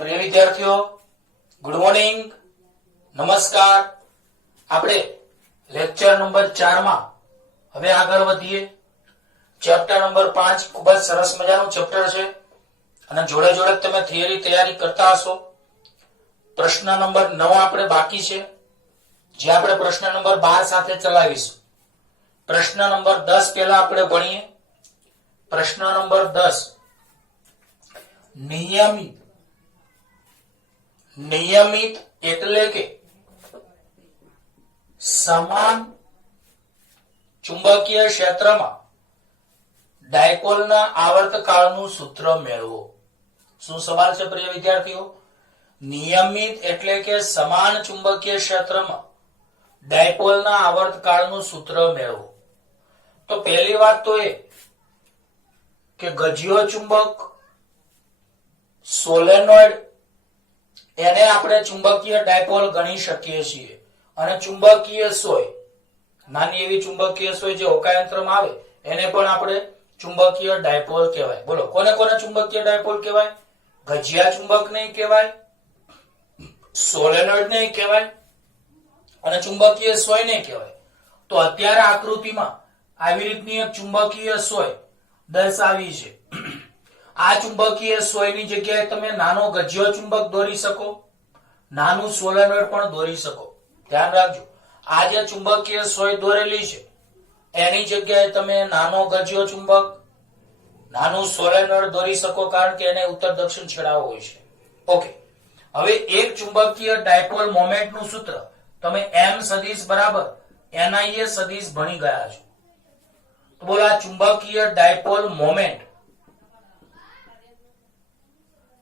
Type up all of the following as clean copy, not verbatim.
પ્રિય વિદ્યાર્થીઓ, good morning, નમસ્કાર. આપણે લેક્ચર નંબર 4 માં હવે આગળ વધીએ. ચેપ્ટર નંબર 5 ખૂબ જ સરસ મજાનું ચેપ્ટર છે અને જોડે જોડે તમે થિયરી તૈયારી કરતા હશો. પ્રશ્ન નંબર 9 આપણે બાકી છે, જે આપણે પ્રશ્ન નંબર 12 સાથે ચલાવીશું. પ્રશ્ન નંબર 10 પહેલા આપણે ભણીએ. પ્રશ્ન નંબર 10, નિયમિત એટલે કે સમાન ચુંબકીય ક્ષેત્રમાં ડાયપોલના આવર્તકાળનું સૂત્ર મેળવો. શું સવાલ છે પ્રિય વિદ્યાર્થીઓ? નિયમિત એટલે કે સમાન ચુંબકીય ક્ષેત્રમાં ડાયપોલના આવર્તકાળનું સૂત્ર મેળવો. તો પહેલી વાત તો એ કે ગજિયો ચુંબક, સોલેનોઇડ, એને આપણે ચુંબકીય ડાયપોલ ગણી શકીએ છીએ. અને ચુંબકીય સોય, નાની એવી ચુંબકીય સોય જે હોકાયંત્રમાં આવે, એને પણ આપણે ચુંબકીય ડાયપોલ કહેવાય. બોલો, કોને કોને ચુંબકીય ડાયપોલ કહેવાય? ગજિયા ચુંબક નહીં કહેવાય, સોલેનોઇડ નહીં કહેવાય અને ચુંબકીય સોય નહીં કહેવાય. તો અત્યારે આકૃતિમાં આવી રીતની એક ચુંબકીય સોય દર્શાવી છે. આ ચુંબકીય સોયની જગ્યાએ તમે નાનો ગજિયો ચુંબક દોરી શકો, નાનું સોલેનોઇડ પણ દોરી શકો. ધ્યાન રાખજો, આ જે ચુંબકીય સોય દોરેલી છે એની જગ્યાએ તમે નાનો ગજિયો ચુંબક, નાનું સોલેનોઇડ દોરી શકો, કારણ કે એને ઉત્તર દક્ષિણ છેડાઓ હોય છે. ઓકે, હવે એક ચુંબકીય ડાયપોલ મોમેન્ટનું સૂત્ર તમે m સદિશ બરાબર NIA સદિશ ભણી ગયા છો. તો બોલો, આ ચુંબકીય ડાયપોલ મોમેન્ટ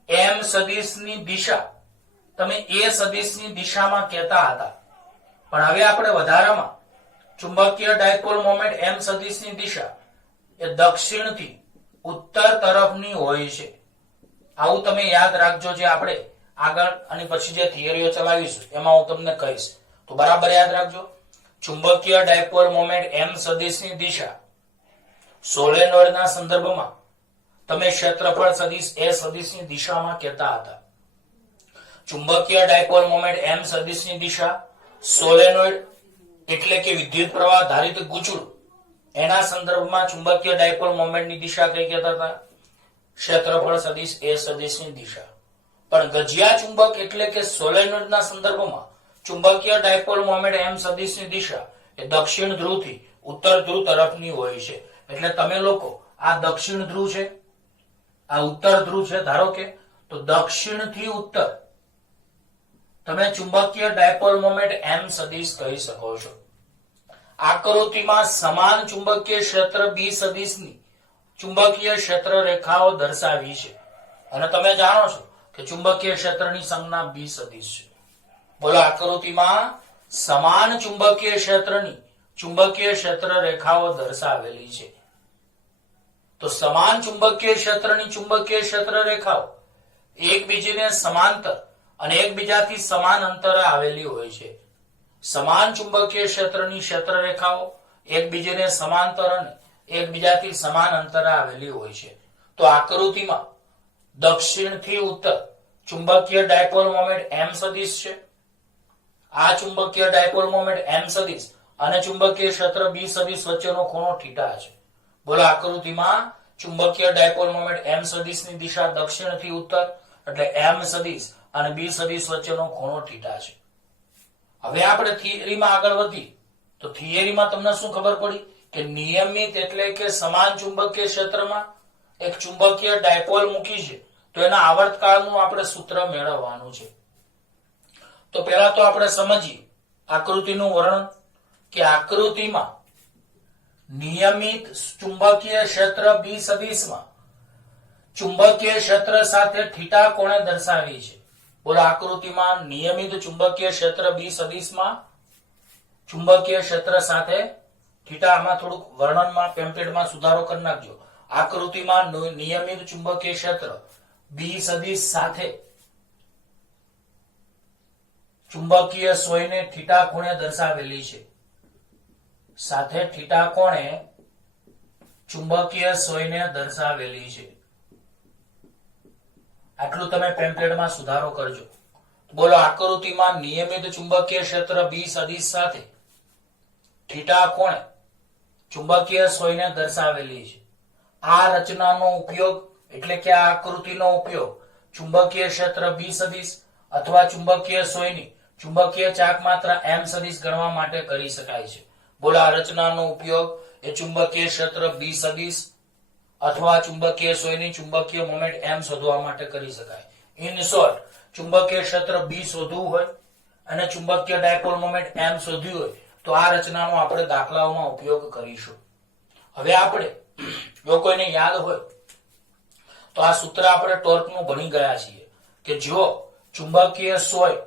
m સદિશની દિશા તમે a સદિશની દિશામાં કહેતા હતા, પણ હવે આપણે વધારામાં ચુંબકીય ડાયપોલ મોમેન્ટ m સદિશની દિશા એ દક્ષિણથી ઉત્તર તરફની હોય છે. આવું તમે યાદ રાખજો. જે આપણે આગળ અને પછી જે થિયરીઓ ચલાવીશું એમાં હું તમને કહીશ, તો બરાબર યાદ રાખજો. ચુંબકીય ડાયપોલ મોમેન્ટ m સદિશની દિશા સોલેનોઇડના સંદર્ભમાં તમે ક્ષેત્રફળ સદિશ a સદિશની દિશામાં કહેતા હતા. ચુંબકીય ડાયપોલ મોમેન્ટ m સદિશની દિશા સોલેનોઇડ એટલે કે વિદ્યુત પ્રવાહ ધારિત ગુચડું, એના સંદર્ભમાં ચુંબકીય ડાયપોલ મોમેન્ટની દિશા કઈ કહેતા હતા? ક્ષેત્રફળ સદિશ a સદિશની દિશા. પણ ગજિયા ચુંબક એટલે કે સોલેનોઇડના સંદર્ભમાં ચુંબકીય ડાયપોલ મોમેન્ટ m સદિશની દિશા એ દક્ષિણ ધ્રુવથી ઉત્તર ધ્રુવ તરફની હોય છે. એટલે તમે લોકો આ દક્ષિણ ધ્રુવ છે, આ ઉત્તર ધ્રુવ છે ધારો કે, તો દક્ષિણથી ઉત્તર તમે ચુંબકીય ડાયપોલ મોમેન્ટ m સદિશ કહી શકો છો. આકૃતિમાં સમાન ચુંબકીય ક્ષેત્ર b સદિશની ચુંબકીય ક્ષેત્ર રેખાઓ દર્શાવી છે અને તમે જાણો છો કે ચુંબકીય ક્ષેત્રની સંજ્ઞા b સદિશ છે. બોલો, આકૃતિમાં સમાન ચુંબકીય ક્ષેત્રની ચુંબકીય ક્ષેત્ર રેખાઓ દર્શાવેલી છે. તો સમાન ચુંબકીય ક્ષેત્રની ચુંબકીય ક્ષેત્ર રેખાઓ એકબીજાને સમાંતર અને એકબીજાથી સમાન અંતરે આવેલી હોય છે. સમાન ચુંબકીય ક્ષેત્રની ક્ષેત્ર રેખાઓ એકબીજાને સમાંતર અને એકબીજાથી સમાન અંતરે આવેલી હોય છે. તો આકૃતિમાં દક્ષિણથી ઉત્તર ચુંબકીય ડાયપોલ મોમેન્ટ m સદિશ છે. આ ચુંબકીય ડાયપોલ મોમેન્ટ m સદિશ અને ચુંબકીય ક્ષેત્ર b સદિશ વચ્ચેનો ખૂણો થીટા છે. બોલો, આકૃતિમાં ચુંબકીય ડાયપોલ મોમેન્ટ m સદિશની દિશા દક્ષિણથી ઉત્તર એટલે m સદિશ અને b સદિશ વચ્ચેનો ખૂણો થીટા છે. હવે આપણે થિયરીમાં આગળ વધી, તો થિયરીમાં તમને શું ખબર પડી કે નિયમિત એટલે કે સમાન ચુંબકીય ક્ષેત્રમાં એક ચુંબકીય ડાયપોલ મૂકી છે, તો એના આવર્તકાળનું આપણે સૂત્ર મેળવવાનું છે. તો પહેલા તો આપણે સમજીએ આકૃતિનું વર્ણન, કે આકૃતિમાં નિયમિત ચુંબકીય ક્ષેત્ર b સદિશમાં ચુંબકીય ક્ષેત્ર સાથે થીટા કોણે દર્શાવી છે? બોલો, આકૃતિમાં નિયમિત ચુંબકીય ક્ષેત્ર b સદિશમાં ચુંબકીય ક્ષેત્ર સાથે થીટા. આમાં થોડુંક વર્ણનમાં પેમ્પલેટમાં સુધારો કરી નાખજો. આકૃતિમાં નિયમિત ચુંબકીય ક્ષેત્ર b સદિશ સાથે ચુંબકીય સોયને થીટા ખૂણે દર્શાવેલી છે. સાથે થીટા કોણે ચુંબકીય સોયને દર્શાવેલી છે. આટલું તમે પેમ્પલેટમાં સુધારો કરજો. બોલો આકૃતિમાં નિયમિત ચુંબકીય ક્ષેત્ર બી સદિશ સાથે થીટા કોણે ચુંબકીય સોયને દર્શાવેલી છે. આ રચનાનો ઉપયોગ એટલે કે આ આકૃતિનો ઉપયોગ ચુંબકીય ક્ષેત્ર બી સદિશ અથવા ચુંબકીય સોયની ચુંબકીય ચાક માત્રા એમ સદિશ ગણવા માટે કરી શકાય છે. બોલો આ રચનાનો ઉપયોગ એ ચુંબકીય ક્ષેત્ર બી સદિશ અથવા ચુંબકીય સોયની ચુંબકીય મોમેન્ટ એમ શોધવા માટે કરી શકાય. ઇન શોર્ટ, ચુંબકીય ક્ષેત્ર બી શોધવું હોય અને ચુંબકીય ડાયપોલ મોમેન્ટ એમ શોધવી હોય તો આ રચનાનો આપણે દાખલાઓમાં ઉપયોગ કરીશું. હવે આપણે જો કોઈને યાદ હોય તો આ સૂત્ર આપણે ટોર્કનું ભણી ગયા છીએ કે જો ચુંબકીય સોય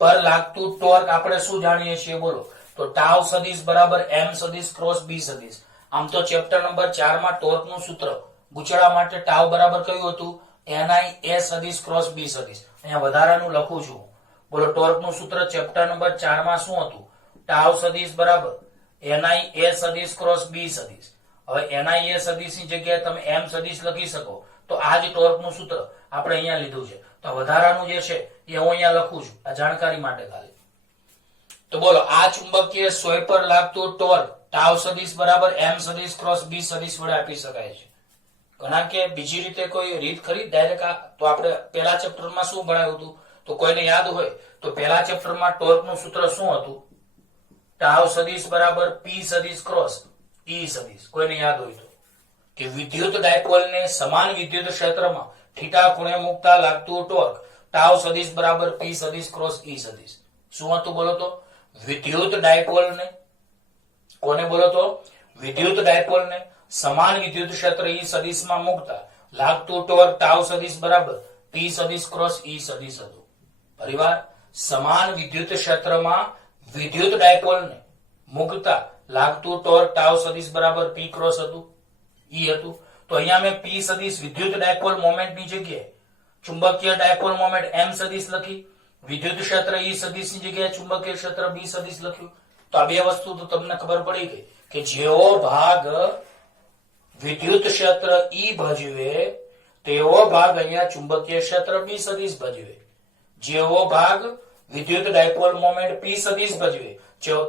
પર લાગતું ટોર્ક આપણે શું જાણીએ છીએ બોલો તો ટાઉ સદિશ બરાબર એમ સદિશ ક્રોસ બી સદિશ. આમ તો ચેપ્ટર નંબર 4 માં ટોર્કનું સૂત્ર ગૂંચળા માટે ટાઉ બરાબર કયું હતું ni a સદિશ ક્રોસ બી સદિશ. અહીંયા વધારાનું લખું છું. બોલો ટોર્કનું સૂત્ર ચેપ્ટર નંબર 4 માં શું હતું ટાઉ સદિશ બરાબર ni a સદિશ ક્રોસ બી સદિશ. હવે ni a સદિશની જગ્યાએ તમે m સદિશ લખી શકો તો આ જ ટોર્કનું સૂત્ર આપણે અહીંયા લીધું છે. તો વધારાનું જે છે એ હું અહીંયા લખું છું આ જાણકારી માટે ખાલી. તો બોલો આ ચુંબકીય સોય પર લાગતું ટોર્ક ટાઉ સદિશ બરાબર m સદિશ ક્રોસ બી સદિશ વડે આપી શકાય છે. ઘણા કે બીજી રીતે કોઈ રીત ખરી ડાયરેક્ટ આ તો આપણે પહેલા ચેપ્ટરમાં શું ભણાવ્યું હતું તો કોઈને યાદ હોય તો પહેલા ચેપ્ટરમાં ટોર્કનું સૂત્ર શું હતું ટાઉ સદિશ બરાબર p સદિશ ક્રોસ e સદિશ. કોઈને યાદ હોય તો કે વિદ્યુત ડાયપોલને સમાન વિદ્યુત ક્ષેત્રમાં થીટા ખૂણે મૂકતા લાગતું ટોર્ક ટાઉ સદિશ બરાબર p સદિશ ક્રોસ e સદિશ. શું હતું બોલો તો વિદ્યુત ડાયપોલને કોને બોલો તો વિદ્યુત ડાયપોલને સમાન વિદ્યુત ક્ષેત્ર E સદિશમાં મૂકતા લાગતું ટોર્ક ટાઉ સદિશ બરાબર p સદિશ ક્રોસ E સદિશ હતું. ફરીવાર સમાન વિદ્યુત ક્ષેત્રમાં વિદ્યુત ડાયપોલને મૂકતા લાગતું ટોર્ક ટાઉ સદિશ બરાબર p ક્રોસ હતું E હતું. તો અહીંયા મેં p સદિશ વિદ્યુત ડાયપોલ મોમેન્ટની જગ્યાએ ચુંબકીય ડાયપોલ મોમેન્ટ m સદિશ લખી, વિદ્યુત ક્ષેત્ર E સદિશની જગ્યાએ ચુંબકીય ક્ષેત્ર b સદિશ લખ્યું. તો આ બે વસ્તુ તો તમને ખબર પડી ગઈ કે જેવો ભાગ વિદ્યુત ક્ષેત્ર E ભજવે તેવો ભાગ અહીંયા ચુંબકીય ક્ષેત્ર b સદિશ ભજવે. જેવો ભાગ વિદ્યુત ડાયપોલ મોમેન્ટ p સદિશ ભજવે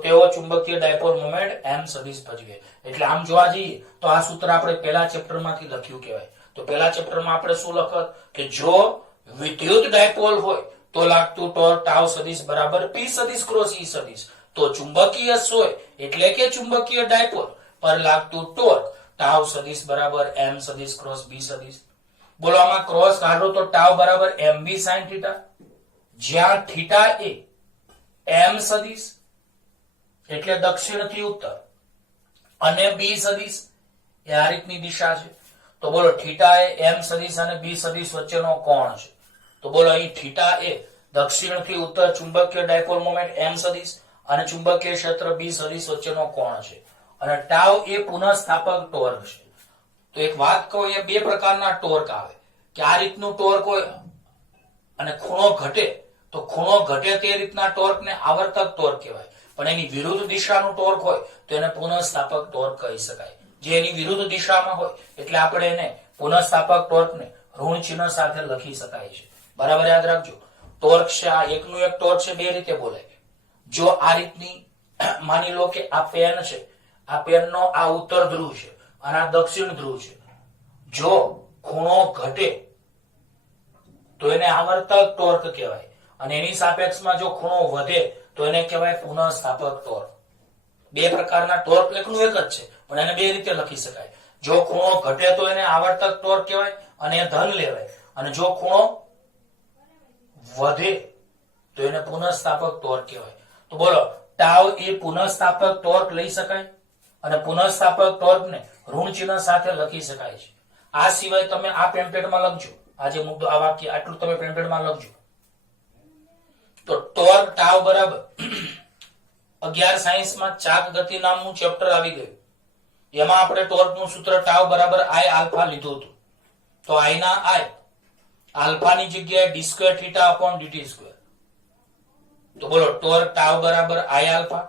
તેવો ચુંબકીય ડાયપોલ મોમેન્ટ m સદિશ ભજવે. એટલે આમ જોવા જઈએ તો આ સૂત્ર આપણે પહેલા ચેપ્ટરમાંથી લખ્યું કહેવાય. તો પહેલા ચેપ્ટરમાં આપણે શું લખત કે જો વિદ્યુત ડાયપોલ હોય તો લાગતું ટોર્ક ટાઉ સદિશ બરાબર p સદિશ ક્રોસ e સદિશ. તો ચુંબકીય સોય એટલે કે ચુંબકીય ડાયપોલ પર લાગતું ટોર્ક ટાઉ સદિશ બરાબર m સદિશ ક્રોસ b સદિશ. બોલો આમાં ક્રોસ કાઢો તો ટાઉ બરાબર mb sin થીટા, જ્યાં થીટા એ m સદિશ એટલે દક્ષિણથી ઉત્તર અને b સદિશ એ આ રીતની દિશા છે. તો બોલો થીટા એ m સદિશ અને b સદિશ વચ્ચેનો કોણ છે. તો બોલો અહીં થીટા એ દક્ષિણથી ઉત્તર ચુંબકીય ડાયપોલ મોમેન્ટ m સદિશ અને ચુંબકીય ક્ષેત્ર b સદિશ વચ્ચેનો કોણ છે અને ટાઉ એ પુનઃસ્થાપક ટોર્ક છે. તો એક વાત કહું એ બે પ્રકારના ટોર્ક આવે કે આ રીતનું ટોર્ક હોય અને ખૂણો ઘટે તો ખૂણો ઘટે તે રીતના ટોર્કને આવર્તક ટોર્ક કહેવાય. પણ એની વિરુદ્ધ દિશાનું ટોર્ક હોય તો એને પુનઃસ્થાપક ટોર્ક કહી શકાય. જે એની વિરુદ્ધ દિશામાં હોય એટલે આપણે એને પુનઃસ્થાપક ટોર્કને ઋણ ચિહ્ન સાથે લખી શકાય છે. બરાબર યાદ રાખજો. ટોર્ક છે આ એકનું એક ટોર્ક છે બે રીતે બોલાય. જો આ રીતની માની લો કે આ પેન છે, આ પેનનો આ ઉત્તર ધ્રુવ છે અને આ દક્ષિણ ધ્રુવ છે. જો ખૂણો ઘટે તો એને આવર્તક ટોર્ક કહેવાય અને એની સાપેક્ષમાં જો ખૂણો વધે તો એને કહેવાય પુનઃસ્થાપક ટોર્ક. બે પ્રકારના ટોર્ક એકનું એક જ છે પણ એને બે રીતે લખી શકાય. જો ખૂણો ઘટે તો એને આવર્તક ટોર્ક કહેવાય અને એ ધન લેવાય, અને જો ખૂણો વધે તો એને પુનઃસ્થાપક ટોર્ક કહેવાય. તો બોલો ટાઉ એ પુનઃસ્થાપક ટોર્ક લઈ શકાય અને પુનઃસ્થાપક ટોર્કને ઋણ ચિહ્ન સાથે લખી શકાય છે. આ સિવાય તમે આ પેમ્પલેટમાં લખજો, આ જે મુદ્દો આ વાક્ય આટલું તમે પેમ્પલેટમાં લખજો. તો ટોર્ક ટાઉ બરાબર 11 સાયન્સમાં ચાક ગતિ નામનું ચેપ્ટર આવી ગયું. એમાં આપણે ટોર્કનું સૂત્ર ટાઉ બરાબર I આલ્ફા લીધું હતું. તો I ના I આલ્ફાની જગ્યાએ d square theta upon dt square. તો બોલો ટોર્ક ટાઉ બરાબર I આલ્ફા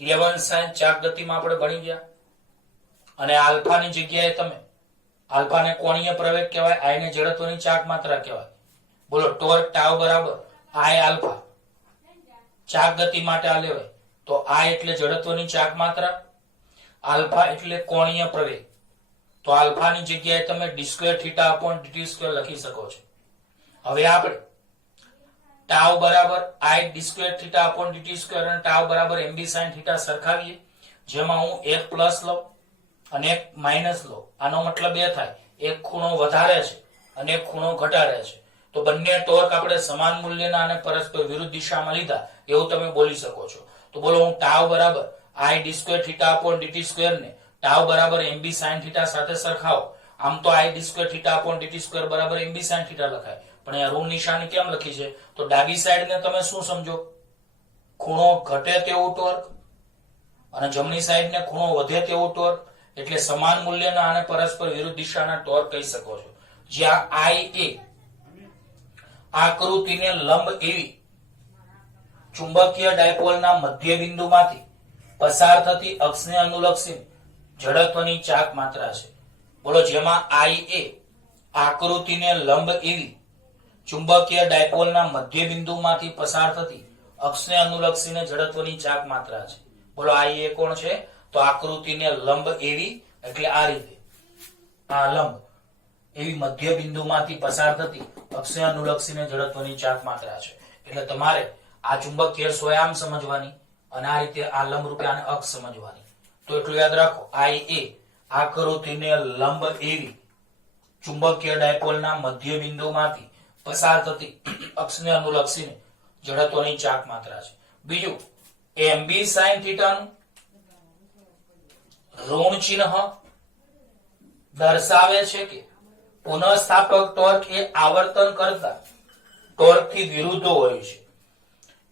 11 સાયન્સ ચાક ગતિમાં આપણે ભણી ગયા અને આલ્ફાની જગ્યાએ તમે આલ્ફાને કોણીય પ્રવેગ કહેવાય, આઈ ને જડત્વની ચાક માત્રા કહેવાય. બોલો ટોર્ક ટાઉ બરાબર આઈ આલ્ફા. ચાક ગતિ માટે આ લેવાય તો આઈ એટલે જડત્વની ચાક માત્રા, આલ્ફા એટલે કોણીય પ્રવેગ. તો આલ્ફાની જગ્યાએ તમે D square theta upon DT square લખી શકો છો. હવે આપણે ટાઉ બરાબર I D square theta upon DT square અને ટાઉ બરાબર એમબી સાઇન થીટા સરખાવીએ, જેમાં હું એક પ્લસ લઉં અને એક માઇનસ લઉં. આનો મતલબ એ થાય એક ખૂણો વધારે છે અને એક ખૂણો ઘટાડે છે, તો બંને ટોર્ક આપણે સમાન મૂલ્યના અને પરસ્પર વિરુદ્ધ દિશામાં લીધા એવું તમે બોલી શકો છો. તો બોલો હું ટાઉ બરાબર I D square theta upon DT square ને ટાઉ બરાબર એમબી સાઇન થીટા સાથે સરખાવો. આમ તો I D square theta upon DT square બરાબર એમબી સાઇન થીટા લખાય, પણ અહીંયા ઋણ નિશાની કેમ લખી છે? તો ડાબી સાઈડને તમે શું સમજો? ખૂણો ઘટે તેવું ટોર્ક, અને જમણી સાઈડને ખૂણો વધે તેવું ટોર્ક. એટલે સમાન મૂલ્યના અને પરસ્પર વિરુદ્ધ દિશાના ટોર્ક કહી શકો છો. જ્યાં આઈ એ આકૃતિને લંબ એવી ચુંબકીય ડાયપોલના મધ્ય બિંદુમાંથી પસાર થતી અક્ષને અનુલક્ષી જડત્વની ચાક માત્રા છે. બોલો જેમાં આઈ એ આકૃતિને લંબ એવી ચુંબકીય ડાયપોલના મધ્ય બિંદુમાંથી પસાર થતી અક્ષને અનુલક્ષીને જડત્વની ચાક માત્રા છે. બોલો આઈ એ કોણ છે? તો આકૃતિને લંબ એવી એટલે આ રીતે આ લંબ એવી મધ્ય બિંદુમાંથી પસાર થતી અક્ષને અનુલક્ષીને જડત્વની ચાક માત્રા છે. એટલે તમારે આ ચુંબકીય સ્વયામ સમજવાની અને આ રીતે આ લંબ રૂપે આને અક્ષ સમજવાની. તો એટલું યાદ રાખો, આઈ એ આકૃતિને લંબ એવી ચુંબકીય ડાયપોલના મધ્ય બિંદુમાંથી પસાર થતી અક્ષને અનુલક્ષીને જડત્વની ચાક માત્રા છે. બીજું એમબી સાઇન થીટાનું ઋણ ચિહ્ન દર્શાવે છે કે પુનઃસ્થાપક ટોર્ક એ આવર્તન કરતા ટોર્ક થી વિરુદ્ધ હોય છે.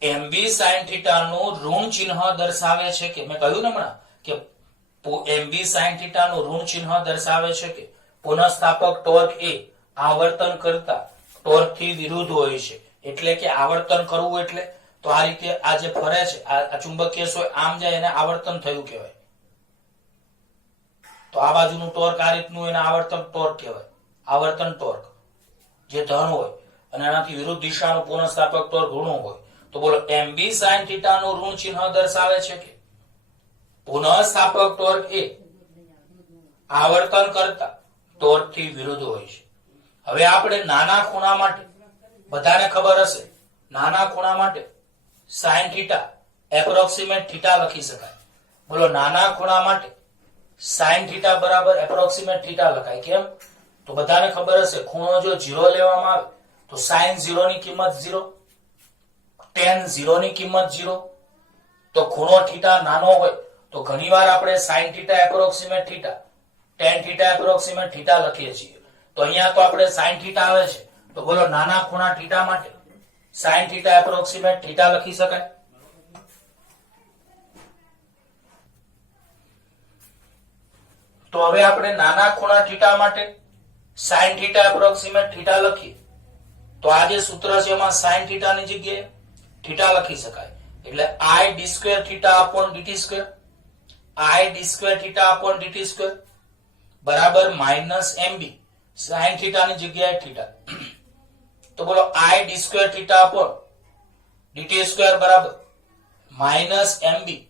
એમબી સાઇન થીટાનું ઋણ ચિહ્ન દર્શાવે છે કે, મેં કહ્યું ને હમણાં કે એમબી સાઇન થીટાનું ઋણ ચિહ્ન દર્શાવે છે કે પુનઃસ્થાપક ટોર્ક એ આવર્તન કરતા ટોર્ક થી વિરુદ્ધ હોય છે. એટલે કે આવર્તન કરવું એટલે તો આ રીતે આ જે ફરે છે આ ચુંબકીય સોય આમ જાય એને આવર્તન થયું કહેવાય. તો આ બાજુનું ટોર્ક આ રીતનું એને આવર્તન ટોર્ક કહેવાય. આવર્તન ટોર્ક જે ધન હોય અને એનાથી વિરુદ્ધ દિશાનું પુનઃસ્થાપક ટોર્ક ઋણ હોય. તો બોલો એમબી સાઇન થીટાનું ઋણ ચિહ્ન દર્શાવે છે કે પુનઃસ્થાપક ટોર્ક એ આવર્તન કરતા ટોર્ક થી વિરુદ્ધ હોય છે. હવે આપણે નાના ખૂણા માટે બધાને ખબર હશે, નાના ખૂણા માટે સાઇન થીટા એપ્રોક્સિમેટ થીટા લખી શકાય. બોલો નાના ખૂણા માટે સાઇન થીટા બરાબર એપ્રોક્સિમેટ થીટા લખાય. કેમ? તો બધાને ખબર હશે ખૂણો જો 0 લેવામાં આવે તો સાઇન 0 ની કિંમત 0, tan 0 ની કિંમત 0. તો ખૂણો થીટા નાનો હોય તો ઘણીવાર આપણે sine theta approximate theta, tan theta approximate theta લખીએ છીએ. તો અહીંયા તો આપણે સાઇન થીટા આવે છે, તો બોલો નાના ખૂણા થીટા માટે સાઇન થીટા એપ્રોક્સિમેટ થીટા લખી શકાય. તો હવે આપણે નાના ખૂણા થીટા માટે સાઇન થીટા એપ્રોક્સિમેટ થીટા લખીએ તો આ જે સૂત્ર છે એમાં સાઇન થીટા ની જગ્યાએ થીટા લખી શકાય. એટલે I D square theta upon DT square, I D square theta upon DT square બરાબર માઇનસ એમબી સાઇન થીટા ની જગ્યાએ થીટા. તો બોલો I D square theta upon DT square બરાબર માઇનસ એમબી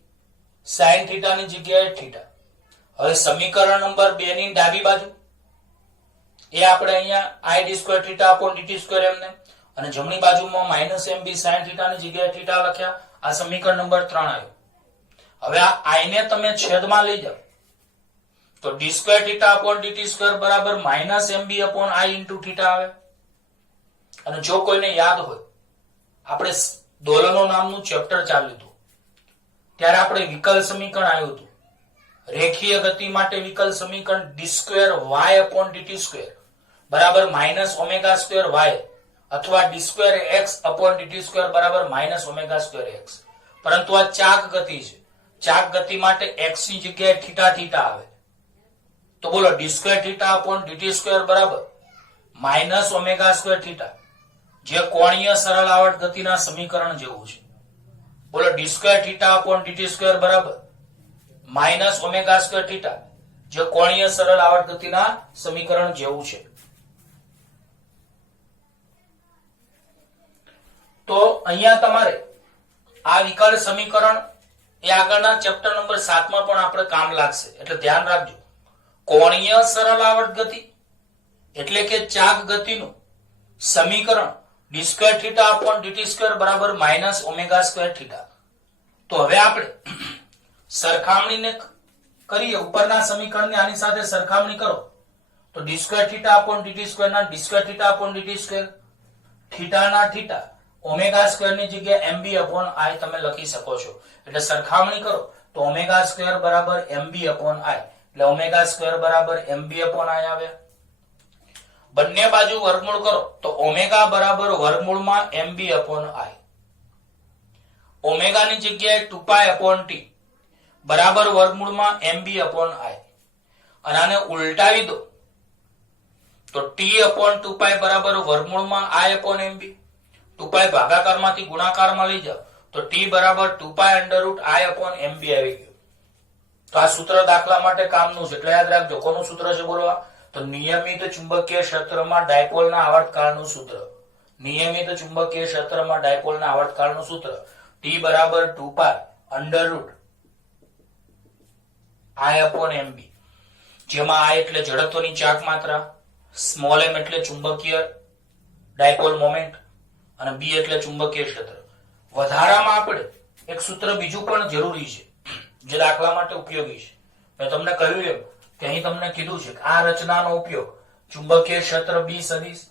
સાઇન થીટા ની જગ્યાએ થીટા. હવે સમીકરણ નંબર 2 ની ડાબી બાજુ એ આપણે અહીંયા I D square theta upon DT square એમને અને જમણી બાજુમાં માઇનસ એમબી સાઇન થીટા ની જગ્યાએ થીટા લખ્યા. આ સમીકરણ નંબર 3 આવ્યું. હવે આ આઈ ને તમે છેદમાં લઈ જાઓ તો D square theta upon DT square બરાબર minus MB upon I into theta આવે. અને જો કોઈને યાદ હોય આપણે દોલનો નામનું ચેપ્ટર ચાલ્યું હતું ત્યારે આપણે વિકલ સમીકરણ આવ્યું હતું. રેખીય ગતિ માટે વિકલ સમીકરણ D square Y upon DT square બરાબર માઇનસ ઓમેગા સ્ક્વેર વાય અથવા D square X upon DT square બરાબર માઇનસ ઓમેગા સ્ક્વેર એક્સ. પરંતુ આ ચાક ગતિ છે, ચાક ગતિ માટે એક્સ ની જગ્યાએ થીટા થીટા આવે. તો બોલો D square theta upon DT square બરાબર માઇનસ ઓમેગા સ્ક્વેર થીટા, જે કોણીય સરળ આવર્ત ગતિના સમીકરણ જેવું છે. બોલો D square theta upon DT square બરાબર માઇનસ ઓમેગા સ્ક્વેર થીટા, જે કોણીય સરળ આવર્ત ગતિના સમીકરણ જેવું છે. તો અહીંયા તમારે આ વિકલ સમીકરણ એ આગળના ચેપ્ટર નંબર 7 માં પણ આપણે કામ લાગશે, એટલે ધ્યાન રાખજો. કોણીય સરળ આવર્ત ગતિ એટલે કે ચાક ગતિનું સમીકરણ d2θ/dt² બરાબર -ω²θ. તો હવે આપણે સરખામણીને કરીએ. ઉપરના સમીકરણની આની સાથે સરખામણી કરો તો d2θ/dt² ના d2θ/dt², થીટા ના થીટા, ω² ની જગ્યાએ mb/i તમે લખી શકો છો. એટલે સરખામણી કરો તો ω² બરાબર mb/i, એટલે ω² બરાબર mb/i આવે. બંને બાજુ વર્ગમૂળ કરો તો ω બરાબર વર્ગમૂળમાં mb/i. ω ની જગ્યાએ 2π/t બરાબર વર્ગમૂળમાં mb/i. અને આને ઉલટાવી દો તો t/2π બરાબર વર્ગમૂળમાં i/mb. 2π ભાગાકારમાંથી ગુણાકારમાં લઈ જાઓ તો t બરાબર 2π √i/mb આવી ગયું. તો આ સૂત્ર દાખલા માટે કામનું છે, એટલે યાદ રાખજો. કોનું સૂત્ર છે બોલવા? તો નિયમિત ચુંબકીય ક્ષેત્રમાં ડાયપોલના આવર્તકાળનું સૂત્ર. નિયમિત ચુંબકીય ક્ષેત્રમાં ડાયપોલના આવર્તકાળનું સૂત્ર t બરાબર 2π √i/mb. જેમાં i એટલે જડત્વની ચાક માત્રા, સ્મોલ m એટલે ચુંબકીય ડાયપોલ મોમેન્ટ અને b એટલે ચુંબકીય ક્ષેત્ર. વધારામાં આપણે એક સૂત્ર બીજું પણ જરૂરી છે, જે દાખલા માટે ઉપયોગી છે. મેં તમને કહ્યું એમ કે અહીં તમને કીધું છે કે આ રચનાનો ઉપયોગ ચુંબકીય ક્ષેત્ર b સદિશ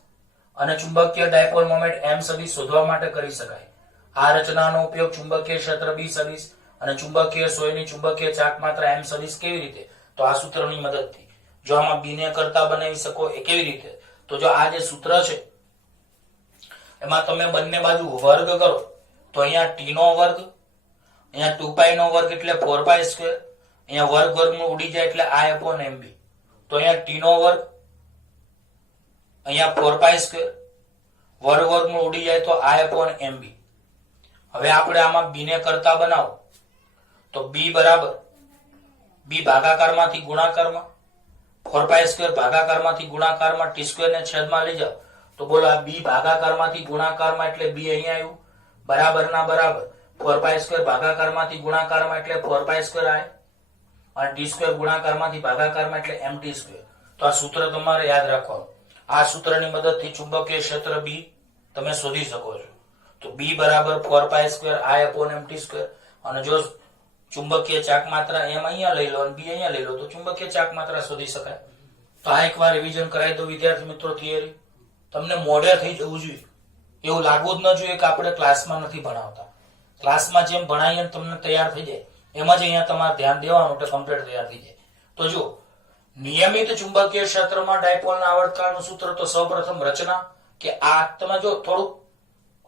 અને ચુંબકીય ડાયપોલ મોમેન્ટ m સદિશ શોધવા માટે કરી શકાય. આ રચનાનો ઉપયોગ ચુંબકીય ક્ષેત્ર b સદિશ અને ચુંબકીય સોયની ચુંબકીય ચાક માત્રા m સદિશ કેવી રીતે? તો આ સૂત્રની મદદથી. જો આમાં b ને કરતા બનાવી શકો એ કેવી રીતે? તો જો આ જે સૂત્ર છે એમાં તમે બંને બાજુ વર્ગ કરો તો અહીંયા t નો વર્ગ, અહીંયા 2π નો વર્ગ એટલે 4π², અહીંયા વર્ગ વર્ગનું ઉડી જાય એટલે i/mb. તો અહીંયા t નો વર્ગ, અહીંયા 4π², વર્ગ વર્ગનું ઉડી જાય તો i/mb. હવે આપણે આમાં b ને કરતા બનાવો તો b બરાબર b ભાગાકારમાંથી ગુણાકારમાં, 4π² ભાગાકારમાંથી ગુણાકારમાં, t² ને છેદમાં લઈ જાઓ તો બોલો આ b ભાગાકારમાંથી ગુણાકારમાં એટલે b અહીંયા આવ્યું, બરાબર ના બરાબર, 4π² ભાગાકારમાંથી ગુણાકારમાં એટલે 4π² આવે અને t² ગુણાકારમાંથી ભાગાકારમાં એટલે mt². તો આ સૂત્ર તમારે યાદ રાખવાનું. આ સૂત્રની મદદથી ચુંબકીય ક્ષેત્ર b તમે શોધી શકો છો. તો b બરાબર 4π² i/mt². અને જો ચુંબકીય ચાક માત્રા m અહીંયા લઈ લો અને b અહીંયા લઈ લો તો ચુંબકીય ચાક માત્રા શોધી શકાય. તો આ એકવાર રિવિઝન કરાવી દો વિદ્યાર્થી મિત્રો. થિયરી તમને મોઢે થઈ જવું જોઈએ, એવું લાગવું જ ન જોઈએ કે આપણે ક્લાસમાં નથી ભણાવતા. ક્લાસમાં જેમ ભણાવીએ તમને તૈયાર થઈ જાય એમ જ અહીંયા તમારે ધ્યાન દેવાનું એટલે કમ્પ્લીટ તૈયાર થઈ જાય. તો જો નિયમિત ચુંબકીય ક્ષેત્રમાં ડાયપોલના આવર્તકાળનું સૂત્ર, તો સૌપ્રથમ રચના કે આ તમે જો થોડું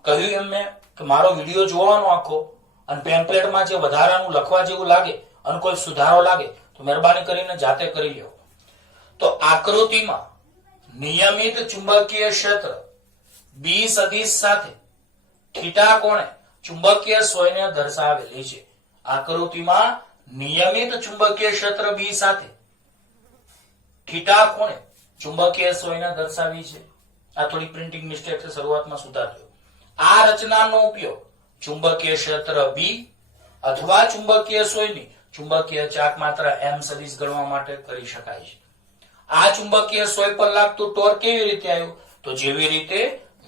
કહ્યું એમ મેં કે મારો વિડીયો જોવાનો આખો અને પેમ્પલેટમાં જે વધારાનું લખવા જેવું લાગે અને કોઈ સુધારો લાગે તો મહેરબાની કરીને જાતે કરી લો. તો આકૃતિમાં નિયમિત ચુંબકીય ક્ષેત્ર b સદિશ સાથે થીટા કોણે ચુંબકીય સોયને દર્શાવેલી છે. આકૃતિમાં નિયમિત ચુંબકીય ક્ષેત્ર b સાથે થીટા કોણે ચુંબકીય સોયને દર્શાવી છે. આ થોડી પ્રિન્ટિંગ મિસ્ટેક છે, શરૂઆતમાં સુધારજો. આ રચનાનો ઉપયોગ ચુંબકીય ક્ષેત્ર b અથવા ચુંબકીય સોયની ચુંબકીય ચાક માત્રા m સદિશ ગણવા માટે કરી શકાય છે. આ ચુંબકીય સોય પર લાગતું ટોર્ક કેવી રીતે આવ્યું? તો જેવી રીતે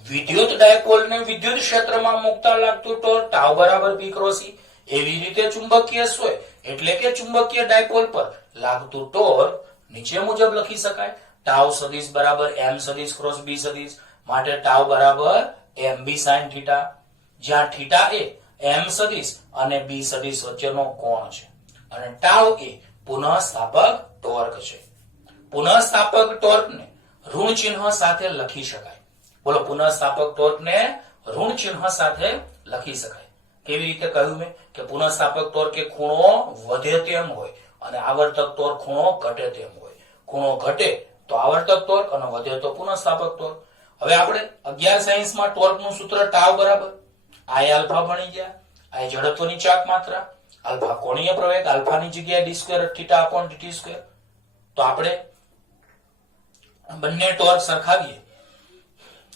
વિદ્યુત ડાયપોલને વિદ્યુત ક્ષેત્રમાં મુકતા લાગતું ટોર્ક ટાઉ બરાબર p ક્રોસ e, એવી રીતે ચુંબકીય સોય એટલે કે ચુંબકીય ડાયપોલ પર લાગતું ટોર્ક નીચે મુજબ લખી શકાય. ટાઉ સદિશ બરાબર m સદિશ ક્રોસ b સદિશ, માટે ટાઉ બરાબર mb sin થીટા, જ્યાં થીટા એ m સદિશ અને b સદિશ વચ્ચેનો કોણ છે અને ટાઉ એ પુનઃસ્થાપક ટોર્ક છે. પુનઃસ્થાપક ટોર્કને ઋણ ચિહ્ન સાથે લખી શકાય. બોલો, પુનઃસ્થાપક ટોર્કને ઋણ ચિહ્ન સાથે લખી શકાય. કેવી રીતે કહ્યું મેં કે પુનઃસ્થાપક ટોર્ક એ ખૂણો વધે તેમ હોય અને આવર્તક ટોર્ક ખૂણો ઘટે તેમ હોય. ખૂણો ઘટે તો આવર્તક ટોર્ક અને વધે તો પુનઃસ્થાપક ટોર્ક. હવે આપણે 11 સાયન્સમાં ટોર્કનું સૂત્ર ટાઉ બરાબર I આલ્ફા ભણી ગયા. I જડત્વની ચાક માત્રા, આલ્ફા કોણીય પ્રવેગ, આલ્ફાની જગ્યાએ d² θ/dt², તો આપણે બંને ટોર્ક સરખાવીએ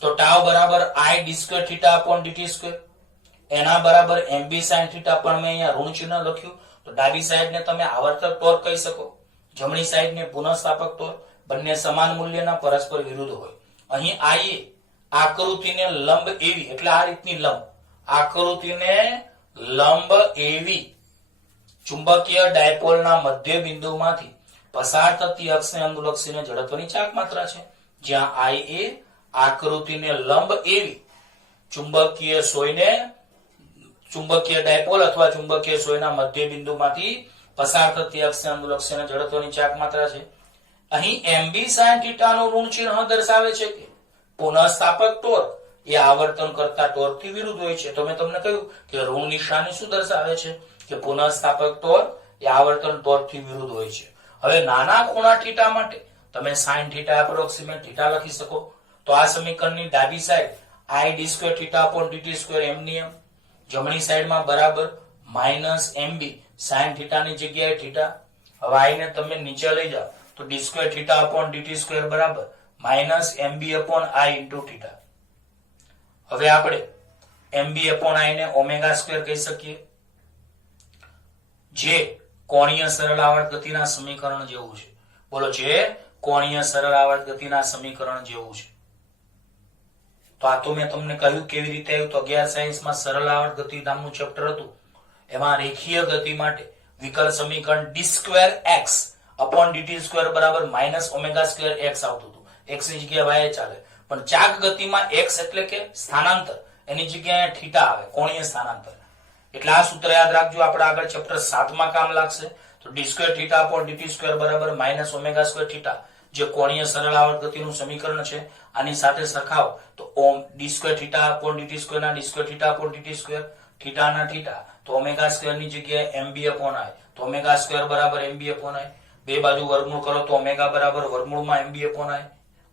તો ટાઉ બરાબર I d square theta upon dt square, એના બરાબર mb sin થીટા, પણ મેં અહીંયા ઋણ ચિહ્ન લખ્યું તો ડાબી સાઈડને તમે આવર્તક ટોર્ક કહી શકો, જમણી સાઈડને પુનઃસ્થાપક ટોર્ક. બંને સમાન મૂલ્યના, પરસ્પર વિરુદ્ધ હોય. અહીં I એ આકૃતિને લંબ એવી, એટલે આ રીતની લંબ, આકૃતિને લંબ એવી ચુંબકીય ડાયપોલના મધ્ય બિંદુમાંથી પસાર થતી અક્ષને અનુલક્ષીને જડત્વની ચાક માત્રા છે. જ્યાં I એ આકૃતિને લંબ એવી ચુંબકીય સોયને, ચુંબકીય ડાયપોલ અથવા ચુંબકીય સોયના મધ્ય બિંદુમાંથી પસાર થતી અક્ષને અનુલક્ષીને જડત્વની ચાક માત્રા છે. અહીં mb sin θ નું ઋણ ચિહ્ન દર્શાવે છે કે પુનઃસ્થાપક ટોર્ક એ આવર્તન કરતા ટોર્કથી વિરુદ્ધ હોય છે. તો મેં તમને કહ્યું કે ઋણ નિશાની શું દર્શાવે છે કે પુનઃસ્થાપક ટોર્ક એ આવર્તન ટોર્કથી વિરુદ્ધ હોય છે. હવે નાના ખૂણા θ માટે તમે sin θ એપ્રોક્સિમેટ θ લખી શકો. તો આ સમીકરણની ડાબી side I d square θ upon dt square એમ ની એમ, જમણી સાઈડમાં બરાબર -mb sin θ ની જગ્યાએ θ. હવે I ને તમે નીચે લઈ જાઓ તો d square θ upon dt square બરાબર -mb અપોન I ઇન્ટુ θ. હવે આપણે mb અપોન I ને ઓમેગા સ્ક્વેર કહી શકીએ, જે કોણીય સરળ આવર્ત ગતિના સમીકરણ જેવું છે. બોલો, જે કોણીય સરળ આવર્ત ગતિના સમીકરણ જેવું છે. તો આ તો મેં તમને કહ્યું કેવી રીતે આવ્યું. તો 11 સાયન્સમાં સરળ આવર્ત ગતિ નામનું ચેપ્ટર હતું, એમાં રેખીય ગતિ માટે વિકલ સમીકરણ d square x upon dt square બરાબર -ઓમેગા સ્ક્વેર x આવતું હતું. x ની જગ્યાએ y ચાલે, પણ ચાક ગતિમાં x એટલે કે સ્થાનાંતર, એની જગ્યાએ θ આવે, કોણીય સ્થાનાંતર. એટલે આ સૂત્ર યાદ રાખજો, આપણે આગળ ચેપ્ટર 7 માં કામ લાગશે. તો d square θ upon dt square બરાબર -ઓમેગા સ્ક્વેર θ, જે કોણીય સરળ આવર્ત ગતિનું સમીકરણ છે. આની સાથે સરખાવો તો d square θ upon dt square ના d square θ upon dt square, θ ના θ, તો ઓમેગા સ્ક્વેર ની જગ્યાએ mb અપોન I, તો ઓમેગા સ્ક્વેર બરાબર mb અપોન I. બે બાજુ વર્ગમૂળ કરો તો ઓમેગા બરાબર વર્ગમૂળમાં mb અપોન I.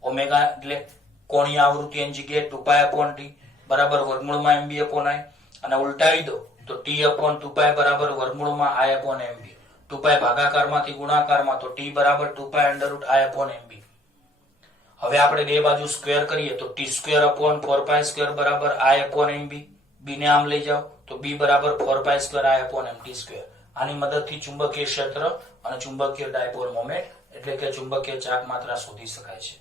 ઓમેગા એટલે કોણીય આવૃત્તિ એની જગ્યાએ 2π અપોન t બરાબર વર્ગમૂળમાં mb અપોન I, અને ઉલટાવી દો તો t અપોન 2π બરાબર વર્ગમૂળમાં I અપોન mb. 2π ભાગાકારમાંથી ગુણાકારમાં, તો t બરાબર 2π અંડર I અપોન mb. હવે આપણે બે બાજુ સ્ક્વેર કરીએ તો t સ્ક્વેર અપોન 4π સ્ક્વેર બરાબર I અપોન mb. b ને આમ લઈ જાઓ તો b બરાબર 4π square I upon mt square. આની મદદથી ચુંબકીય ક્ષેત્ર અને ચુંબકીય ડાયપોલ મોમેન્ટ એટલે કે ચુંબકીય ચાક માત્રા શોધી શકાય છે.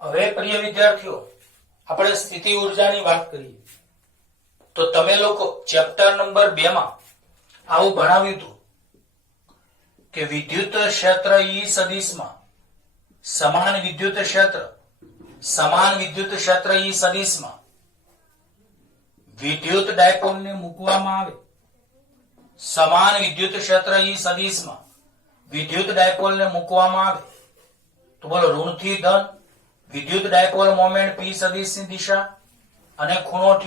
હવે પ્રિય વિદ્યાર્થીઓ, આપણે સ્થિતિ ઉર્જાની વાત કરીએ તો તમે લોકો ચેપ્ટર નંબર 2 માં આવું ભણાવ્યું હતું કે વિદ્યુત ક્ષેત્ર E સદિશમાં સમાન વિદ્યુત ક્ષેત્ર E સદિશમાં વિદ્યુત ડાયપોલને મૂકવામાં આવે. સમાન વિદ્યુત ક્ષેત્ર E સદિશમાં વિદ્યુત ડાયપોલને મૂકવામાં આવે તો બોલો, ઋણથી ધન વિદ્યુત ડાયપોલ મોમેન્ટ P સદિશની દિશા અને ખૂણો θ.